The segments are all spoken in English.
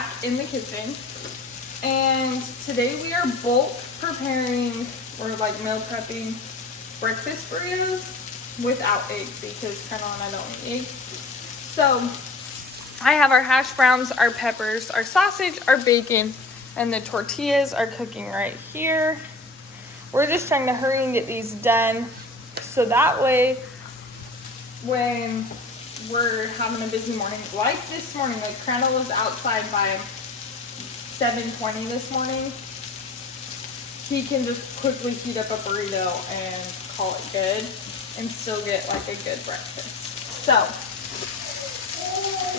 back in the kitchen, and today we are bulk preparing, or like meal prepping, breakfast burritos without eggs because Colonel and I don't eat eggs. So I have our hash browns, our peppers, our sausage, our bacon, and the tortillas are cooking right here. We're just trying to hurry and get these done so that way when we're having a busy morning, like this morning, like Crandall was outside by 7:20 this morning, he can just quickly heat up a burrito and call it good and still get like a good breakfast. So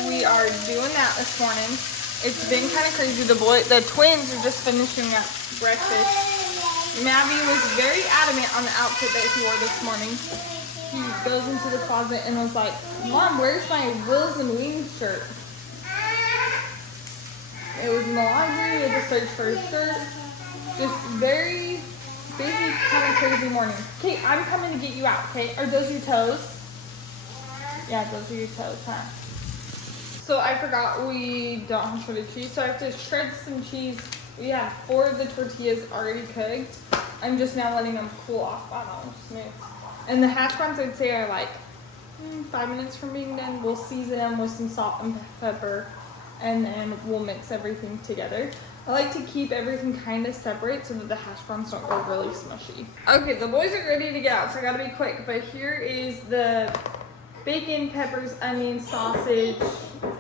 we are doing that this morning. It's been kind of crazy. The twins are just finishing up breakfast. Maddie was very adamant on the outfit that he wore this morning. He goes into the closet and was like, Mom, where's my Wills and Wings shirt? It was in the laundry. We had to search for a shirt. Just very busy, kind of crazy morning. Okay, I'm coming to get you out, okay? Are those your toes? Yeah, those are your toes, huh? So I forgot we don't have shredded cheese, so I have to shred some cheese. We have 4 of the tortillas already cooked. I'm just now letting them cool off. I don't know, smooth. And the hash browns, I'd say, are like 5 minutes from being done. We'll season them with some salt and pepper, and then we'll mix everything together. I like to keep everything kind of separate so that the hash browns don't go really smushy. Okay, the boys are ready to get out, so I gotta be quick. But here is the bacon, peppers, onions, sausage,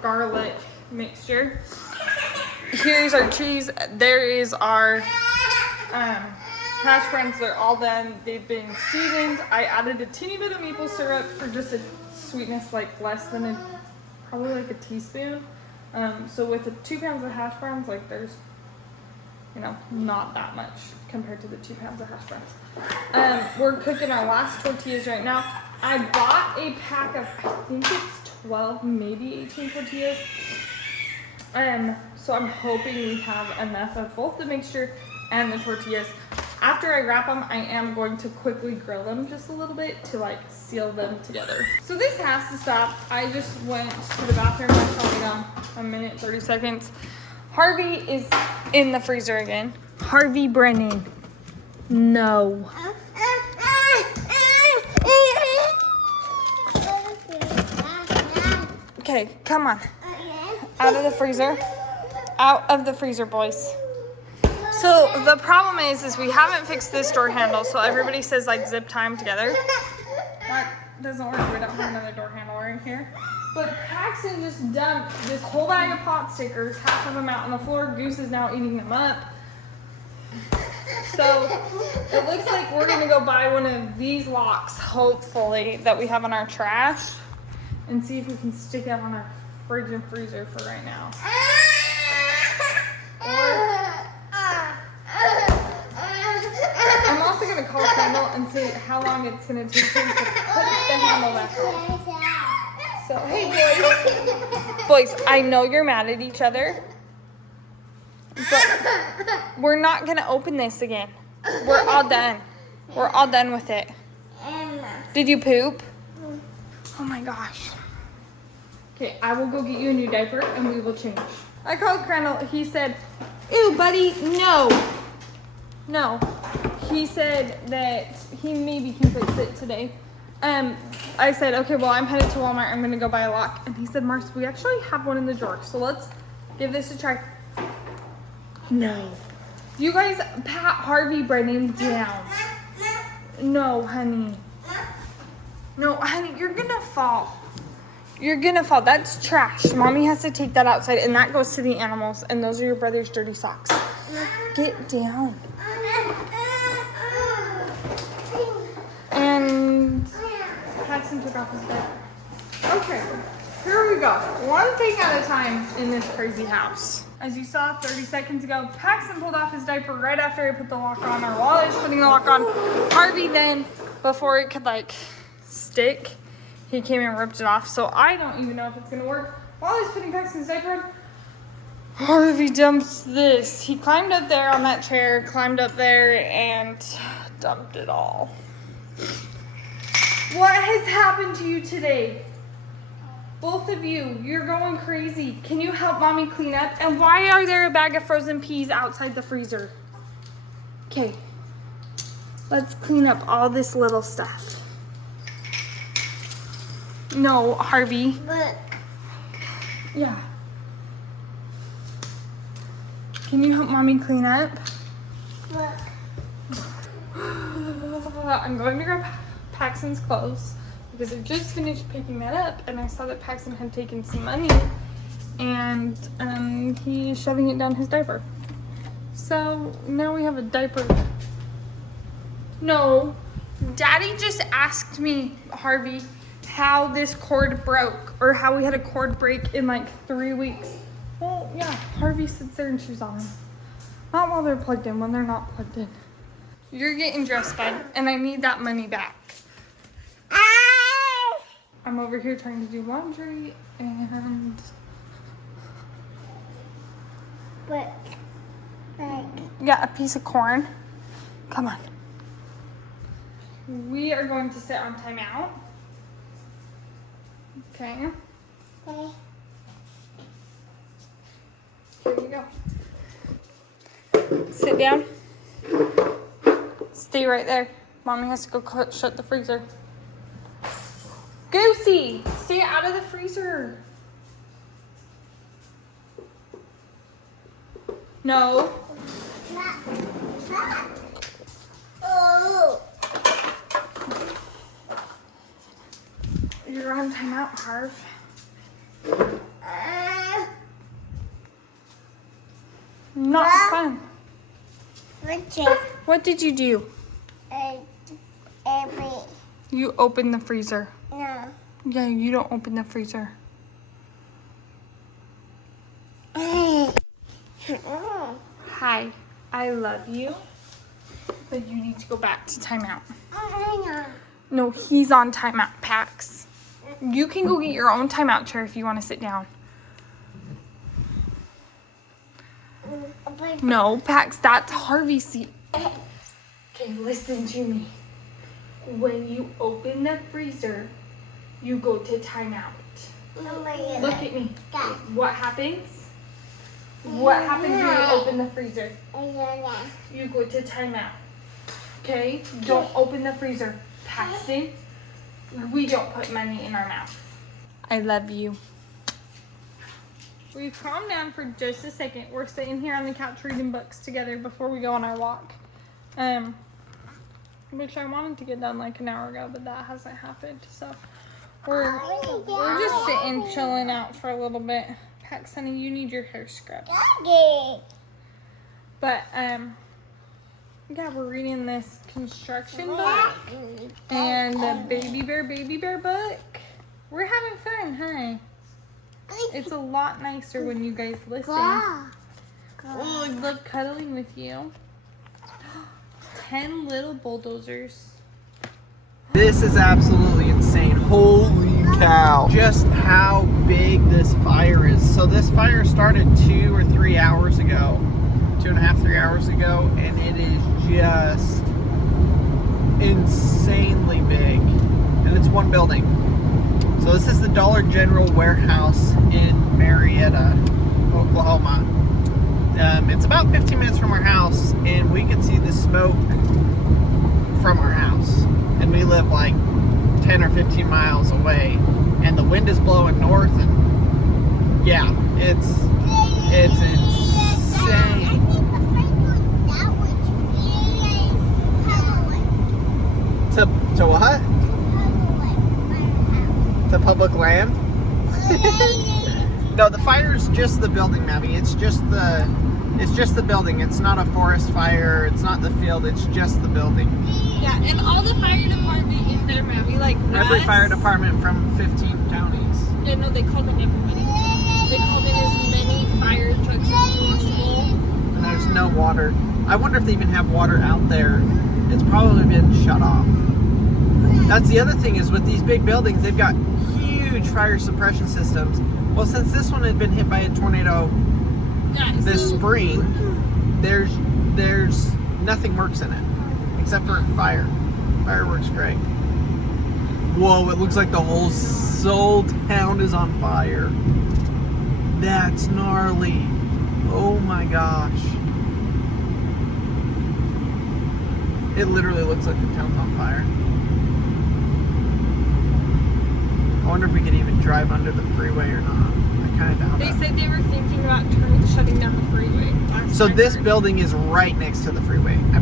garlic mixture. Here's our cheese. There is our hash browns. They're all done. They've been seasoned. I added a teeny bit of maple syrup for just a sweetness like less than probably like a teaspoon. So with the 2 pounds of hash browns, like there's, not that much compared to the 2 pounds of hash browns. We're cooking our last tortillas right now. I bought a pack of, I think it's 12, maybe 18 tortillas. So I'm hoping we have enough of both the mixture and the tortillas. After I wrap them, I am going to quickly grill them just a little bit to like seal them together. So this has to stop. I just went to the bathroom. It's probably gone a minute, 30 seconds. Harvey is in the freezer again. Harvey Brennan. No. Okay, come on. Out of the freezer. Out of the freezer, boys. So the problem is we haven't fixed this door handle, so everybody says like zip tie them together. That doesn't work. We don't have another door handle right here. But Paxton just dumped this whole bag of pot stickers, half of them out on the floor. Goose is now eating them up. So it looks like we're gonna go buy one of these locks, hopefully, that we have on our trash, and see if we can stick it on our fridge and freezer for right now. I'm also gonna call Crandall and see how long it's gonna take him to put the handle back on. So, hey boys, I know you're mad at each other, but we're not gonna open this again. We're all done. We're all done with it. Did you poop? Oh my gosh. Okay, I will go get you a new diaper and we will change. I called Crandall. He said, ew, buddy, no. No. He said that he maybe can fix it today. I said, okay, well, I'm headed to Walmart. I'm going to go buy a lock. And he said, Mars, we actually have one in the drawer. So let's give this a try. No. You guys pat Harvey Brennan down. No, honey. No, honey, you're going to fall. You're going to fall. That's trash. Mommy has to take that outside. And that goes to the animals. And those are your brother's dirty socks. Get down. And Paxton took off his bed. Okay, here we go. One thing at a time in this crazy house. As you saw 30 seconds ago, Paxton pulled off his diaper right after I put the lock on, or while I was putting the lock on. Harvey then, before it could like stick, he came and ripped it off. So I don't even know if it's gonna work. While I was putting Paxton's diaper on, Harvey dumped this. He climbed up there on that chair, climbed up there, and dumped it all. What has happened to you today? Both of you, you're going crazy. Can you help mommy clean up? And why are there a bag of frozen peas outside the freezer? Okay, let's clean up all this little stuff. No, Harvey. Look. Yeah. Can you help mommy clean up? Look. I'm going to grab Paxton's clothes because I just finished picking that up and I saw that Paxton had taken some money and he's shoving it down his diaper. So now we have a diaper. No, Daddy just asked me, Harvey, how this cord broke or how we had a cord break in like 3 weeks. Well, yeah, Harvey sits there and chews on them. Not while they're plugged in, when they're not plugged in. You're getting dressed, bud, and I need that money back. I'm over here trying to do laundry and... But, got a piece of corn. Come on. We are going to sit on timeout. Okay. okay. Here you go. Sit down. Stay right there. Mommy has to go shut the freezer. Goosey, stay out of the freezer. No. Oh. You're on timeout, Harv. Not fun. What did you do? You opened the freezer. No. Yeah, you don't open the freezer. Hi, I love you, but you need to go back to timeout. No, he's on timeout, Pax. You can go get your own timeout chair if you want to sit down. No, Pax, that's Harvey's seat. Okay, listen to me. When you open the freezer, you go to timeout. Look at me. What happens? What happens when you open the freezer? You go to timeout. Okay? Don't open the freezer. Paxton, we don't put money in our mouth. I love you. We've calmed down for just a second. We're sitting here on the couch reading books together before we go on our walk. Which I wanted to get done like an hour ago, but that hasn't happened. So we're just sitting, chilling out for a little bit. Pax, honey, you need your hair scrubbed. But yeah, we're reading this construction book and the baby bear book. We're having fun, huh? It's a lot nicer when you guys listen. Oh, I love cuddling with you. 10 little bulldozers. This is absolutely insane. Holy cow. Just how big this fire is. So this fire started 2 or 3 hours ago. 2.5, 3 hours ago. And it is just insanely big. And it's one building. So this is the Dollar General warehouse in Marietta, Oklahoma. It's about 15 minutes from our house, and we can see the smoke from our house. And we live like 10 or 15 miles away, and the wind is blowing north, and yeah, it's insane. To what? The public land? No, the fire is just the building, Maddie. It's just the building. It's not a forest fire. It's not the field. It's just the building. Yeah, and all the fire department is there, Maddie. Like every fire department from 15 counties. Yeah, no, they called in everybody. They called in as many fire trucks as possible. And there's no water. I wonder if they even have water out there. It's probably been shut off. That's the other thing is with these big buildings, they've got huge fire suppression systems. Well, since this one had been hit by a tornado this spring, there's nothing works in it except for fire. Fire works great. Whoa, it looks like the whole soul town is on fire. That's gnarly. Oh my gosh. It literally looks like the town's on fire. I wonder if we could even drive under the freeway or not. I kind of doubt They it. said they were thinking about shutting down the freeway. So this building is right next to the freeway. I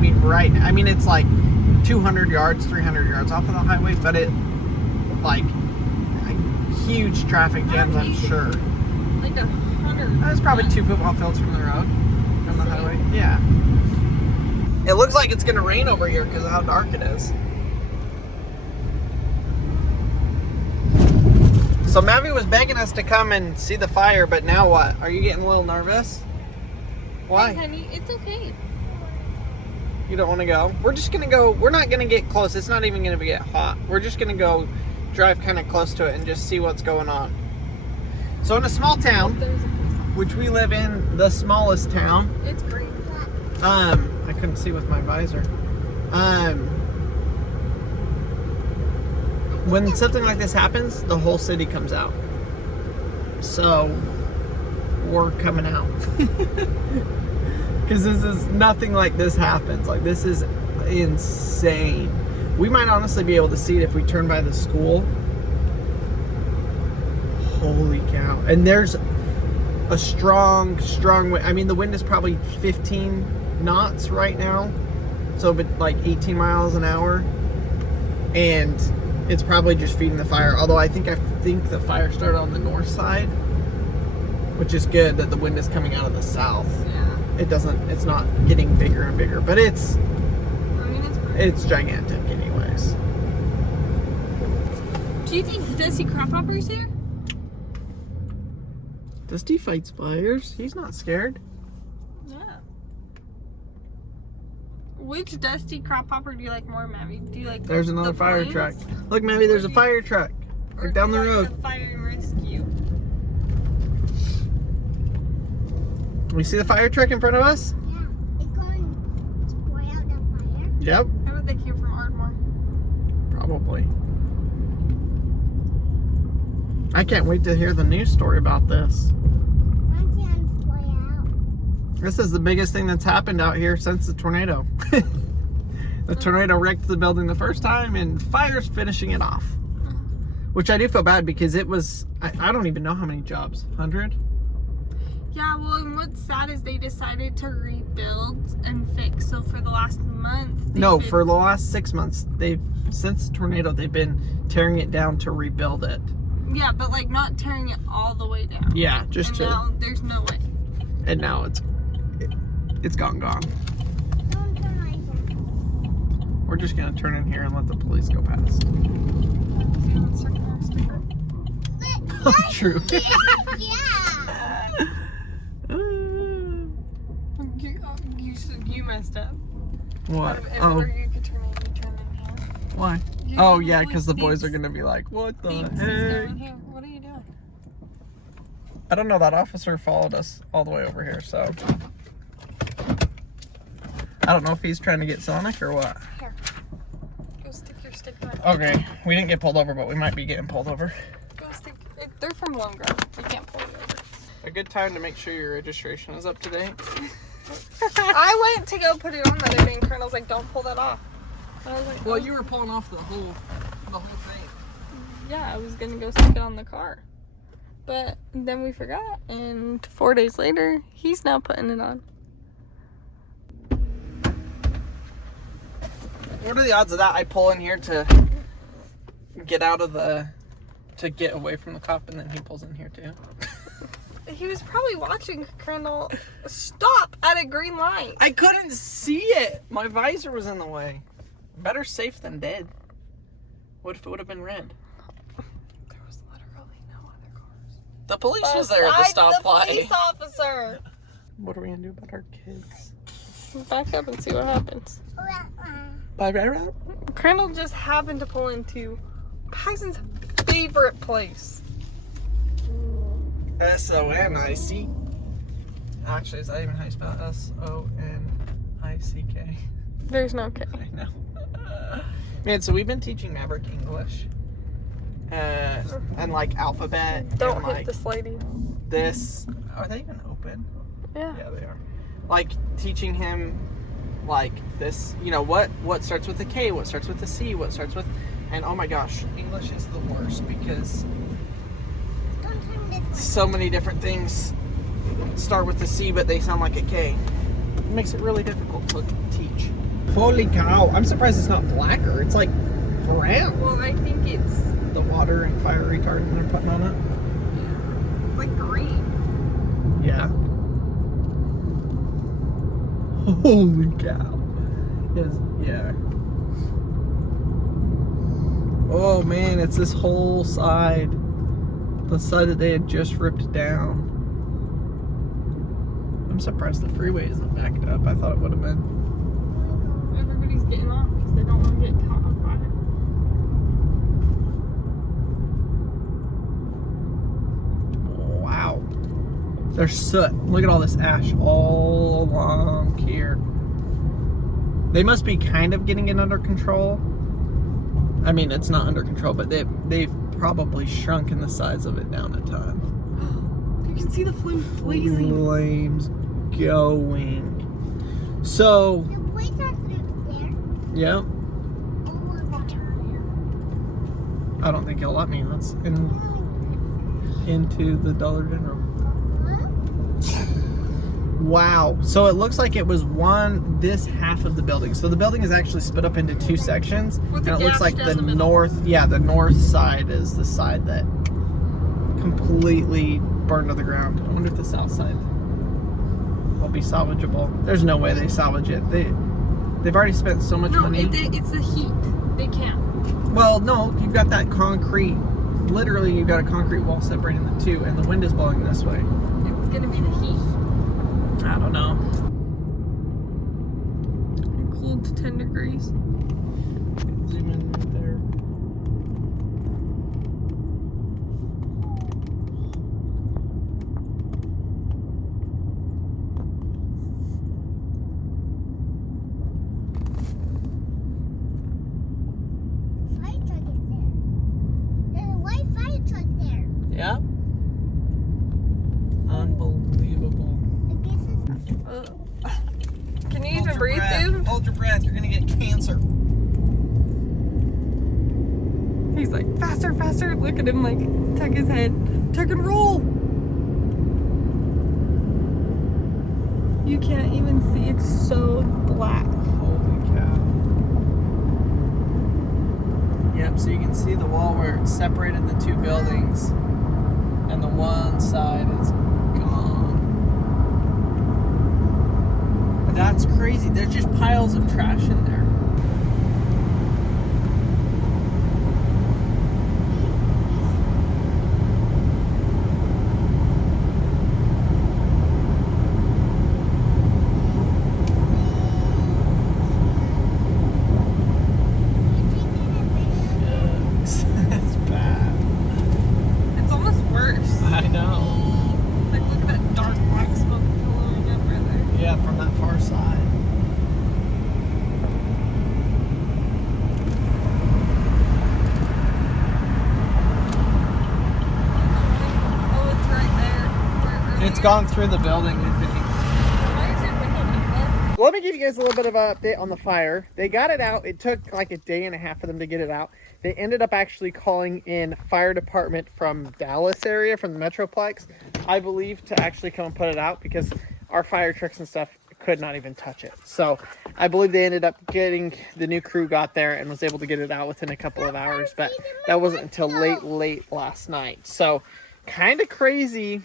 mean, it's like 200 yards, 300 yards off of the highway, but it, like, huge traffic jams, I'm sure. Like 100. That's probably 2 football fields from the road, from the highway. Yeah. It looks like it's gonna rain over here because of how dark it is. So Mavi was begging us to come and see the fire, but now what? Are you getting a little nervous? Why? Hey, honey, it's okay. You don't want to go? We're just going to go. We're not going to get close. It's not even going to get hot. We're just going to go drive kind of close to it and just see what's going on. So in a small town, which we live in, the smallest town. It's green. I couldn't see with my visor. When something like this happens, the whole city comes out. So we're coming out. Because this is nothing like this happens. Like, this is insane. We might honestly be able to see it if we turn by the school. Holy cow. And there's a strong wind. I mean, the wind is probably 15 knots right now. So, but like 18 miles an hour. And it's probably just feeding the fire. Although I think the fire started on the north side. Which is good that the wind is coming out of the south. Yeah. It's not getting bigger and bigger, but it's gigantic anyways. Do you think Dusty Craphopper's here? Dusty fights fires. He's not scared. Yeah. Which Dusty Craphopper do you like more, Mavi? Do you like There's another fire planes? truck. Look, Mavi, there's a fire truck. Or Right down do the you like road. the fire and rescue? We see the fire truck in front of us? Yeah, it's going to pour out the fire. Yep. I bet they came from Ardmore. Probably. I can't wait to hear the news story about this. One can pour out. This is the biggest thing that's happened out here since the tornado. The tornado wrecked the building the first time, and fire's finishing it off. Which I do feel bad because it was, I don't even know how many jobs. 100? Yeah, well, and what's sad is they decided to rebuild and fix. So for the last month... No, for the last 6 months, since the tornado, they've been tearing it down to rebuild it. Yeah, but like not tearing it all the way down. Yeah, just and to. now there's no way. And now it's gone. Don't turn like that. We're just gonna turn in here and let the police go past. Oh, true. You messed up. What? Everywhere you could turn in, you turn in here. Why? You Oh can yeah, only because the boys are thieves- gonna be like, "What the thieves is heck?" down here. What are you doing? I don't know. That officer followed us all the way over here, so I don't know if he's trying to get Sonic or what. Here. Go stick your stick in it. Okay, we didn't get pulled over, but we might be getting pulled over. Go stick. They're from Lone Grove. You can't pull it over. A good time to make sure your registration is up to date. I went to go put it on the other day, and Colonel's like, "Don't pull that off." And I was like, Well, "Oh." you were pulling off the whole thing. Yeah, I was gonna go stick it on the car, but then we forgot, and 4 days later, he's now putting it on. What are the odds of that? I pull in here to get away from the cop, and then he pulls in here too. He was probably watching Colonel stop at a green light. I couldn't see it. My visor was in the way. Better safe than dead. What if it would have been red? There was literally no other cars. The police was there at the Besides the stoplight. police officer. What are we gonna do about our kids? Back up and see what happens. Bye. Colonel just happened to pull into Paxton's favorite place. SONIC. Actually, is that even how you spell it? SONICK. There's no K. I know. Man, so we've been teaching Maverick English. and like alphabet. Don't and, hit like, this lady. This. Are they even open? Yeah. Yeah, they are. Like teaching him, like this. You know what starts with a K, what starts with a C, what starts with, and oh my gosh, English is the worst because Don't turn this way. so many different things start with a C, but they sound like a K. It makes it really difficult to teach. Holy cow! I'm surprised it's not blacker. It's like brown. Well, I think it's The water and fire retardant they're putting on it. like green. Yeah. Holy cow. Yes, yeah. Oh man, it's this whole side. The side that they had just ripped down. I'm surprised the freeway isn't backed up. I thought it would have been. Everybody's getting off because they don't want to get caught on fire. Wow. There's soot. Look at all this ash all along here. They must be kind of getting it under control. I mean, it's not under control, but they've probably shrunken the size of it down a ton. You can see the flame blazing. Flames going. So, The boys are through there. yeah. Oh my God. I don't think he'll let me. Let's into the Dollar General. Wow. So it looks like it was this half of the building. So the building is actually split up into two sections. With And a it looks gash like down the the middle. the north side is the side that completely burned to the ground. I wonder if the south side will be salvageable. There's no way they salvage it. They've already spent so much No, money. it's the heat. They can't. Well, no, you've got that concrete. Literally, you've got a concrete wall separating the two, and the wind is blowing this way. It's gonna be the heat. I don't know. Cooled to 10 degrees. Zoom in right there. Fire truck is there. There's a white fire truck there. Yeah. Unbelievable. I guess it's Can you Hold even your breathe, breath. dude? Hold your breath. You're gonna get cancer. He's like, faster, faster. Look at him, like, tuck his head. Tuck and roll. You can't even see. It's so black. Holy cow. Yep. So you can see the wall where it separated the two buildings, and the one side is gone. That's crazy. There's just piles of trash in there. Shucks. That's bad. It's almost worse. I know. Like, look at that dark black smoke billowing up right there. Yeah, from that far side. Oh, it's right there. It's gone through the building, I think. Why is your window like that? Let me give you guys a little bit of an update on the fire. They got it out. It took like a day and a half for them to get it out. They ended up actually calling in fire department from Dallas area, from the Metroplex, I believe, to actually come and put it out because our fire trucks and stuff could not even touch it. So I believe they ended up getting, the new crew got there and was able to get it out within a couple of hours, but that wasn't until late last night. So kind of crazy,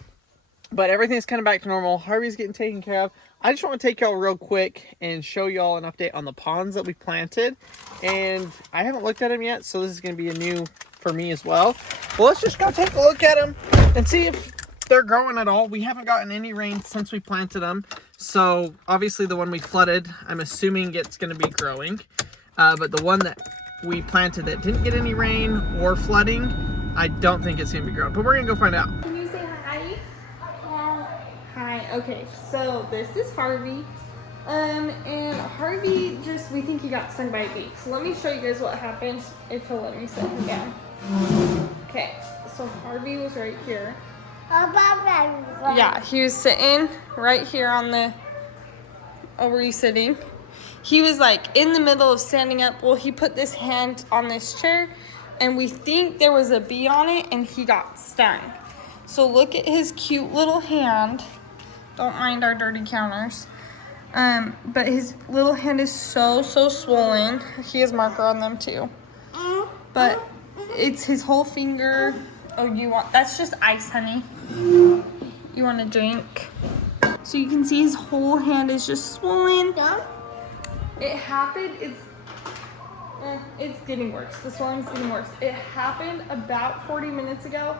but everything's kind of back to normal. Harvey's getting taken care of. I just want to take y'all real quick and show y'all an update on the ponds that we planted. And I haven't looked at them yet, so this is going to be a new for me as well. Well, let's just go take a look at them and see if they're growing at all. We haven't gotten any rain since we planted them. So obviously the one we flooded, I'm assuming it's going to be growing. But the one that we planted that didn't get any rain or flooding, I don't think it's going to be growing. But we're going to go find out. Can you say hi? Hi. Okay, so this is Harvey. And Harvey we think he got stung by a bee. So let me show you guys what happened if he'll let me set him down. Okay, so Harvey was right here. How about that? Yeah, he was sitting right here on the, oh, were you sitting? He was like in the middle of standing up. Well, he put this hand on this chair and we think there was a bee on it and he got stung. So look at his cute little hand. Don't mind our dirty counters. But his little hand is so swollen. He has marker on them too. But it's his whole finger. Oh, that's just ice, honey. You want a drink? So you can see his whole hand is just swollen. Yeah. It happened, it's getting worse. The swelling's getting worse. It happened about 40 minutes ago.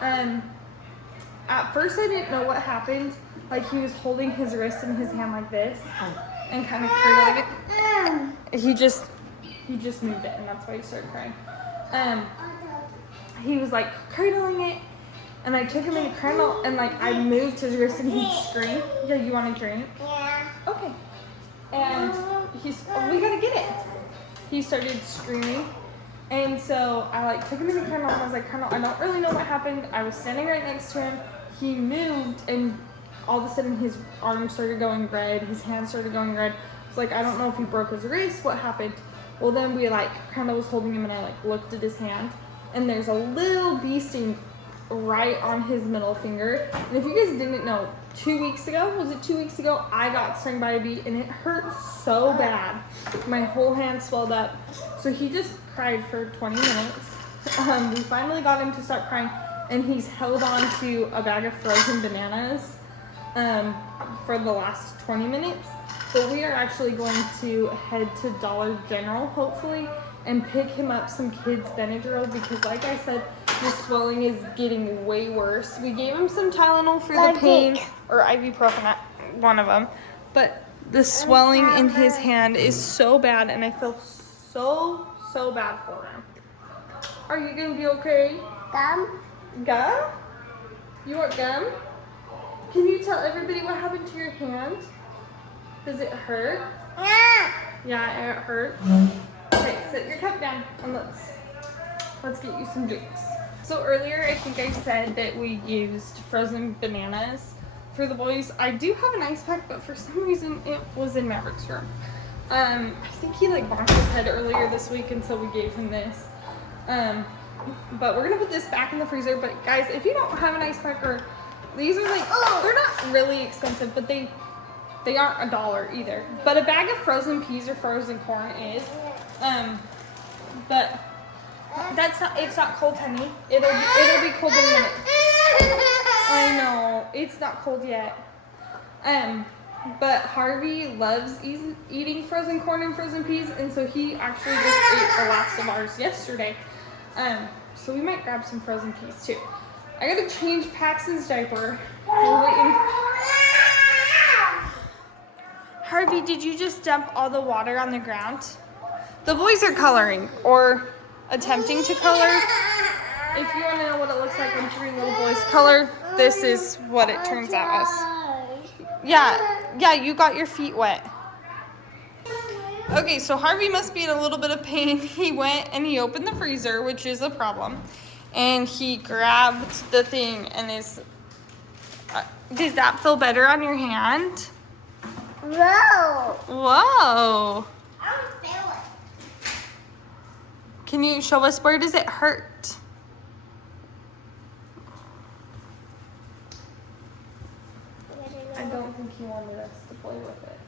At first I didn't know what happened. Like he was holding his wrist in his hand like this and kind of cradling it. He just moved it and that's why he started crying. He was like cradling it and I took him in a cradle and like I moved his wrist and he'd scream. Yeah, you want a drink? Yeah. Okay. And we gotta get it. He started screaming. And so I like took him in the kennel and I was like, Colonel, I don't really know what happened. I was standing right next to him. He moved and all of a sudden his arm started going red. His hand started going red. It's like, I don't know if he broke his wrist, what happened? Well, then we like, Colonel was holding him and I like looked at his hand and there's a little bee sting right on his middle finger. And if you guys didn't know, 2 weeks ago, was it 2 weeks ago? I got stung by a bee and it hurt so bad. My whole hand swelled up. So he just cried for 20 minutes. We finally got him to stop crying and he's held on to a bag of frozen bananas for the last 20 minutes. But we are actually going to head to Dollar General, hopefully, and pick him up some kids' Benadryl because like I said, the swelling is getting way worse. We gave him some Tylenol for the pain, or ibuprofen, one of them. But the swelling in his hand is so bad and I feel so bad for him. Are you gonna be okay? Gum? Gum? You want gum? Can you tell everybody what happened to your hand? Does it hurt? Yeah. Yeah, it hurts. Okay, set your cup down and let's get you some drinks. So earlier, I think I said that we used frozen bananas for the boys. I do have an ice pack, but for some reason it was in Maverick's room. I think he like bonked his head earlier this week, and so we gave him this. But we're gonna put this back in the freezer. But guys, if you don't have an ice pack, or these are like, they're not really expensive, but they aren't $1 either. But a bag of frozen peas or frozen corn is. But it's not cold, honey. It'll be cold in a minute. I know, it's not cold yet. But Harvey loves eating frozen corn and frozen peas, and so he actually just ate the last of ours yesterday. So we might grab some frozen peas too. I gotta change Paxton's diaper. We're waiting. Harvey, did you just dump all the water on the ground? The boys are coloring, or attempting to color. If you want to know what it looks like when 3 little boys color, this is what it turns out as. Yeah, you got your feet wet. Okay, so Harvey must be in a little bit of pain. He went and he opened the freezer, which is a problem, and he grabbed the thing and is. Does that feel better on your hand? Whoa. Whoa. I don't feel it. Can you show us where does it hurt? I don't think he wanted us to play with it.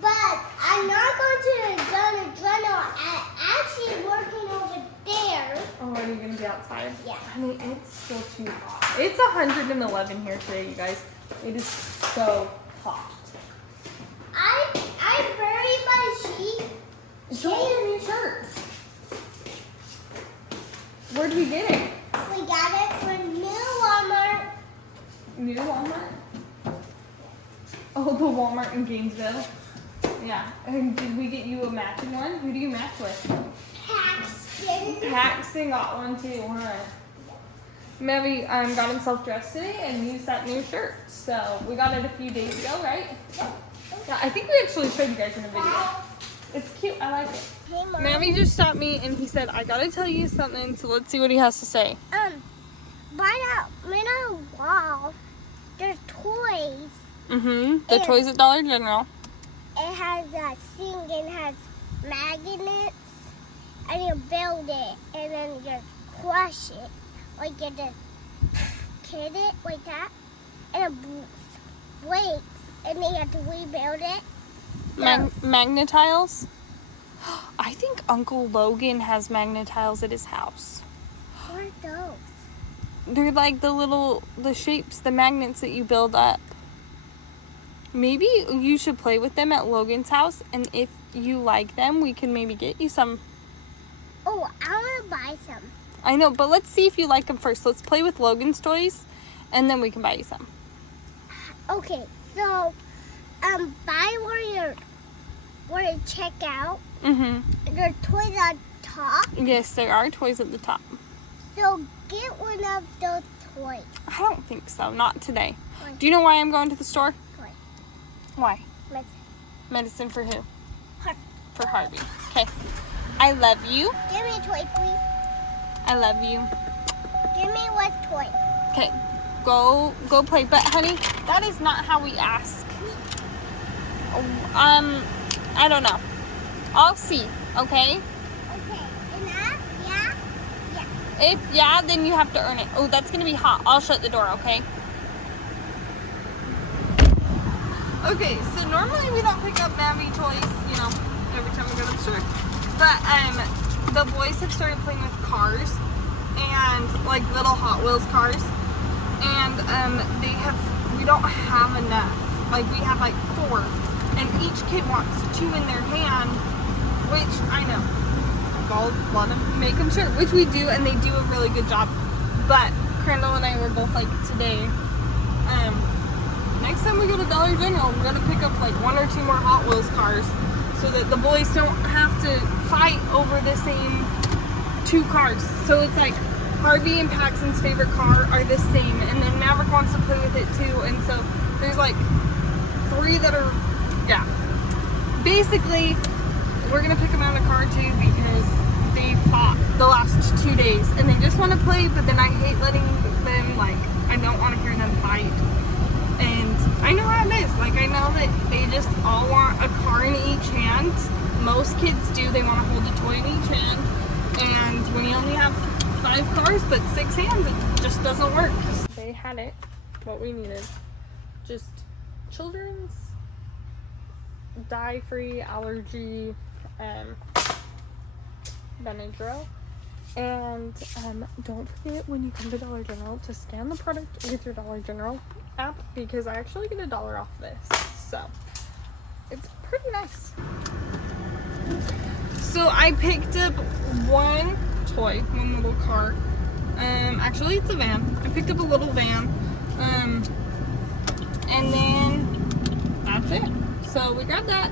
But I'm not going to Dollar General. I'm actually working over there. Oh, are you gonna be outside? Yeah. Honey, it's still too hot. It's 111 here today, you guys. It is so hot. I buried my sheet. Show me your new shirt. Where did we get it? We got it from New Walmart. New Walmart? Oh, the Walmart in Gainesville. Yeah. And did we get you a matching one? Who do you match with? Paxton. Paxton got one too, huh? Mavi got himself dressed today and used that new shirt. So we got it a few days ago, right? Yeah, I think we actually showed you guys in a video. It's cute. I like it. Hey, Mom. Mammy just stopped me and he said, I gotta tell you something, so let's see what he has to say. By that middle wall, there's toys. Mm-hmm. The toys at Dollar General. It has a thing and has magnets, and you build it, and then you crush it, like you just hit it like that, and it breaks, and then you have to rebuild it. Magnetiles? I think Uncle Logan has magnetiles at his house. What are those? They're like the shapes, the magnets that you build up. Maybe you should play with them at Logan's house, and if you like them, we can maybe get you some. Oh, I want to buy some. I know, but let's see if you like them first. Let's play with Logan's toys, and then we can buy you some. Okay, so, buy where you check out. Mm-hmm. There are toys on top. Yes, there are toys at the top. So get one of those toys. I don't think so. Not today. Why? Do you know why I'm going to the store? Toy. Why? Let's Medicine for who? Har- For Harvey. Okay. I love you. Give me a toy, please. I love you. Give me one toy. Okay. Go play. But honey, that is not how we ask. I don't know. I'll see, okay? Okay, enough? Yeah? If yeah, then you have to earn it. Oh, that's gonna be hot. I'll shut the door, okay? Okay, so normally we don't pick up Mammy toys, you know, every time we go to the store. But the boys have started playing with cars and like little Hot Wheels cars. And we don't have enough. Like we have like 4. And each kid wants 2 in their hand, which I know. I'll want to make them share, which we do, and they do a really good job. But Crandall and I were both like today, next time we go to Dollar General, we're going to pick up like 1 or 2 more Hot Wheels cars so that the boys don't have to fight over the same 2 cars. So it's like Harvey and Paxton's favorite car are the same, and then Maverick wants to play with it too, and so there's like 3 that are, yeah. Basically, we're going to pick them out of a car too because they fought the last 2 days and they just want to play, but then I hate letting them, like, I don't want to hear them fight. And I know how it is. Like, I know that they just all want a car in each hand. Most kids do. They want to hold a toy in each hand. And when you only have 5 cars but 6 hands, it just doesn't work. They had it, what we needed. Just children's dye-free allergy Benadryl. And don't forget when you come to Dollar General to scan the product with your Dollar General app, because I actually get $1 off this, so it's pretty nice. So I picked up 1 toy, 1 little car. Actually it's a van. I picked up a little van, and then that's it. So we grabbed that.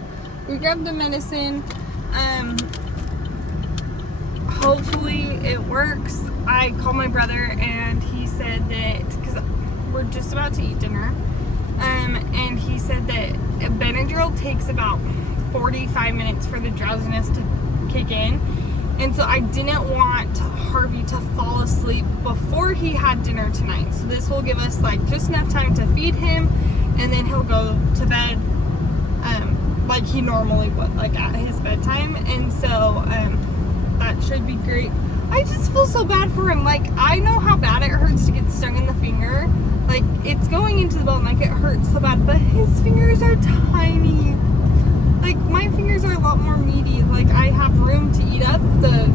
We grabbed the medicine. Hopefully it works. I called my brother and he said that, because we're just about to eat dinner, and he said that Benadryl takes about 45 minutes for the drowsiness to kick in. And so I didn't want Harvey to fall asleep before he had dinner tonight. So this will give us like just enough time to feed him, and then he'll go to bed like he normally would, like at his bedtime. And so that should be great. I just feel so bad for him. Like, I know how bad it hurts to get stung in the finger. Like, it's going into the bone, like it hurts so bad, but his fingers are tiny. Like, my fingers are a lot more meaty. Like, I have room to eat up the,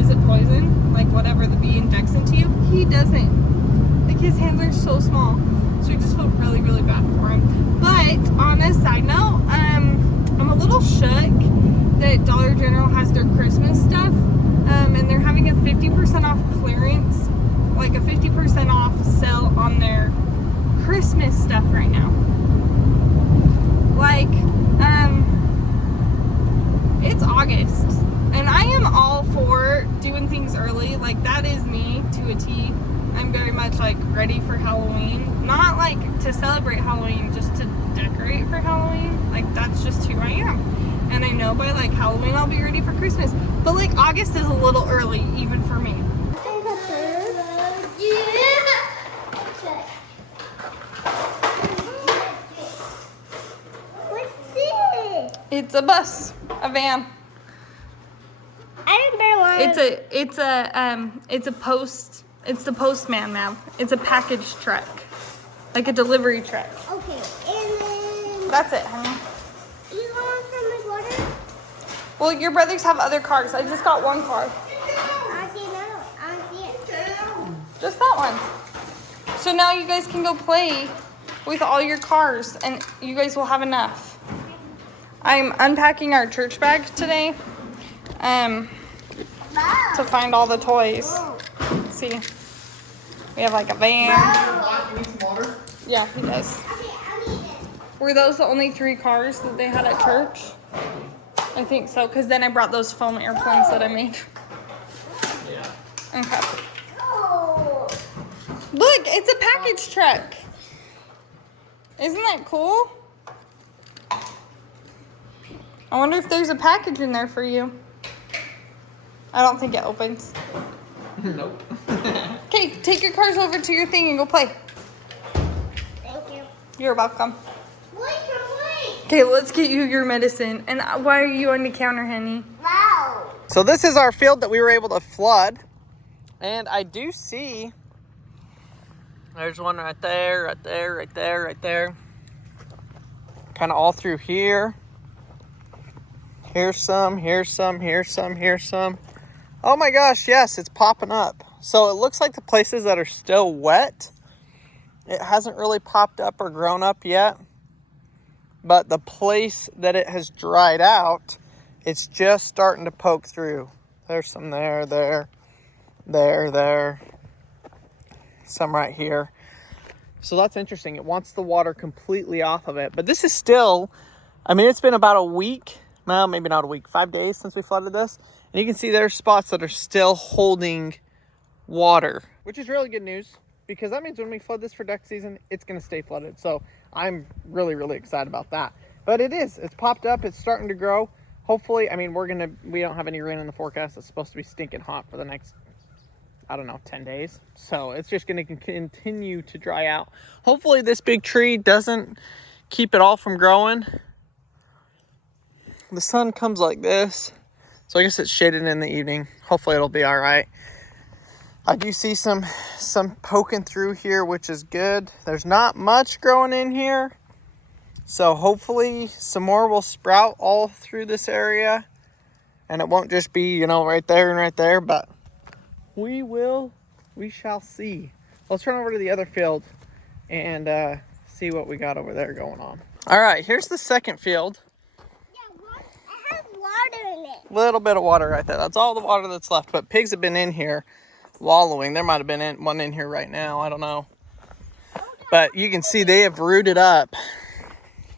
is it poison? Like, whatever the bee injects into you. He doesn't. Like, his hands are so small. So I just felt really, really bad for him. But, on a side note, I'm a little shook that Dollar General has their Christmas stuff. And they're having a 50% off clearance, like a 50% off sale on their Christmas stuff right now. Like, it's August, and I am all for doing things early. Like, that is me to a T. I'm very much like ready for Halloween. Not like to celebrate Halloween, just to decorate for Halloween. Like, that's just who I am. And I know know by like Halloween I'll be ready for Christmas. But like August is a little early even for me. What's this? It's a bus, a van. I didn't bear one. It's the postman now. It's a package truck. Like a delivery truck. Okay, and then That's it, honey. you want from my brother? Well, your brothers have other cars. I just got one car. I see another. I see it. Just that one. So now you guys can go play with all your cars and you guys will have enough. I'm unpacking our church bag today to find all the toys. See, we have like a van. You need some water? Yeah, he does. Okay, I'll eat it. Were those the only 3 cars that they had at church? I think so, because then I brought those foam airplanes that I made. Yeah. Okay. Oh. Look, it's a package truck. Isn't that cool? I wonder if there's a package in there for you. I don't think it opens. Nope. Okay, take your cars over to your thing and go play. Thank you. You're welcome. Wait, wait. Okay, let's get you your medicine. And why are you on the counter, honey? Wow. So this is our field that we were able to flood. And I do see, there's one right there, right there, right there, right there. Kind of all through here. Here's some, here's some, here's some, here's some. Oh my gosh, yes, it's popping up. So it looks like the places that are still wet, it hasn't really popped up or grown up yet. But the place that it has dried out, it's just starting to poke through. There's some there, there, there. Some right here. So that's interesting. It wants the water completely off of it. But this is still, I mean, it's been about a week. Well, maybe not a week, 5 days since we flooded this. And you can see there's spots that are still holding water, which is really good news because that means when we flood this for duck season, it's going to stay flooded. So I'm really, really excited about that. But it's popped up. It's starting to grow. Hopefully, I mean, we don't have any rain in the forecast. It's supposed to be stinking hot for the next, I don't know, 10 days. So it's just going to continue to dry out. Hopefully this big tree doesn't keep it all from growing. The sun comes like this. So I guess it's shaded in the evening. Hopefully it'll be all right. I do see some poking through here, which is good. There's not much growing in here. So hopefully some more will sprout all through this area. And it won't just be, right there and right there. But we shall see. Let's turn over to the other field and see what we got over there going on. All right, here's the second field. It has water in it. Little bit of water right there. That's all the water that's left. But pigs have been in here wallowing. There might have been one in here right now. I don't know. But you can see they have rooted up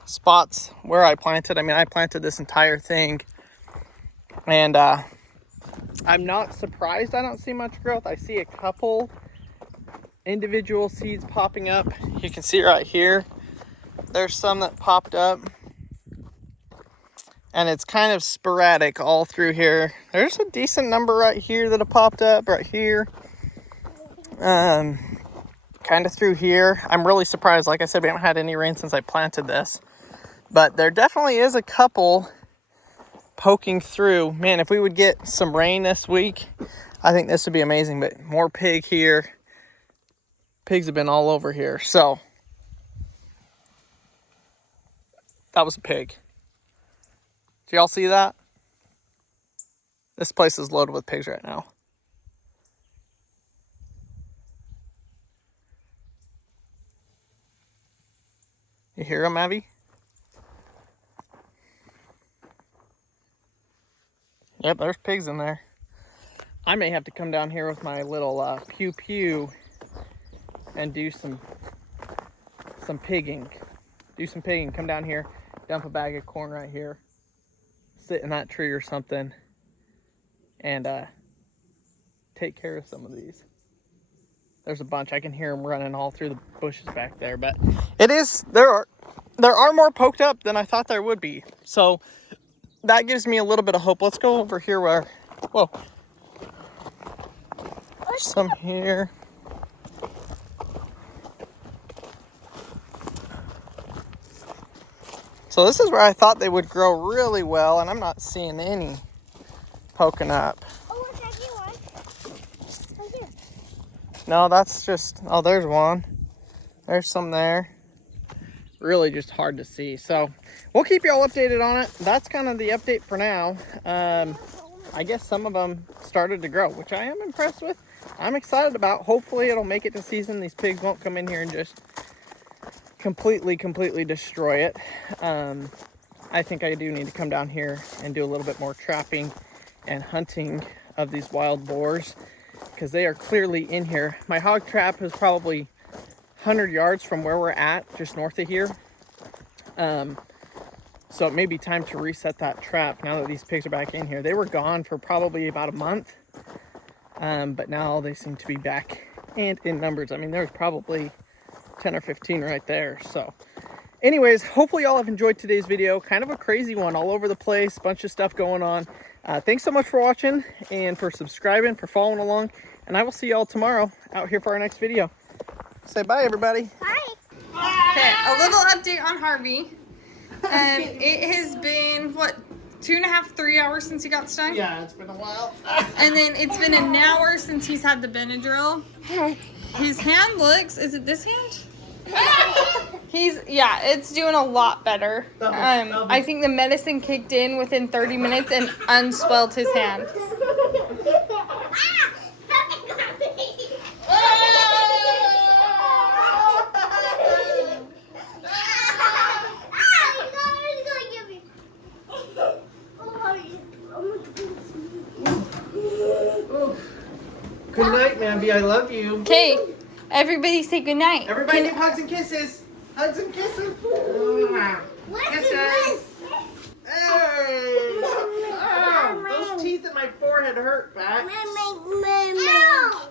spots where I planted. I mean, I planted this entire thing. And I'm not surprised I don't see much growth. I see a couple individual seeds popping up. You can see right here. There's some that popped up. And it's kind of sporadic all through here. There's a decent number right here that have popped up, right here. Kind of through here. I'm really surprised. Like I said, we haven't had any rain since I planted this. But there definitely is a couple poking through. Man, if we would get some rain this week, I think this would be amazing. But more pig here. Pigs have been all over here. So, that was a pig. Do y'all see that? This place is loaded with pigs right now. You hear them, Abby? Yep, there's pigs in there. I may have to come down here with my little pew and do some pigging. Do some pigging. Come down here, dump a bag of corn right here. Sit in that tree or something and take care of some of these. There's a bunch. I can hear them running all through the bushes back there, but there are more poked up than I thought there would be. So that gives me a little bit of hope. Let's go over here where, whoa, there's some here. So this is where I thought they would grow really well, and I'm not seeing any poking up. Oh, look, I see one. Right here. No, that's just, oh, there's one. There's some there. Really just hard to see. So we'll keep you all updated on it. That's kind of the update for now. I guess some of them started to grow, which I am impressed with. I'm excited about. Hopefully it'll make it to season. These pigs won't come in here and just completely destroy it. I think I do need to come down here and do a little bit more trapping and hunting of these wild boars, because they are clearly in here. My hog trap is probably 100 yards from where we're at, just north of here. So it may be time to reset that trap now that these pigs are back in here. They were gone for probably about a month, but now they seem to be back and in numbers. I mean, there's probably 10 or 15 right there. So anyways, hopefully y'all have enjoyed today's video. Kind of a crazy one, all over the place, bunch of stuff going on. Thanks so much for watching and for subscribing, for following along, and I will see y'all tomorrow out here for our next video. Say bye, everybody. Bye. Okay, a little update on Harvey. It has been, what, 2.5, 3 hours since he got stung? Yeah, it's been a while. And then it's been an hour since he's had the Benadryl. His hand looks, is it this hand? Yeah, it's doing a lot better. I think the medicine kicked in within 30 minutes and unswelled his hand. Good night, Mandy. I love you. Okay, everybody say goodnight. Everybody give hugs and kisses. Hugs and kisses. What's Kisses. this? Hey. Oh, those teeth in my forehead hurt, Max.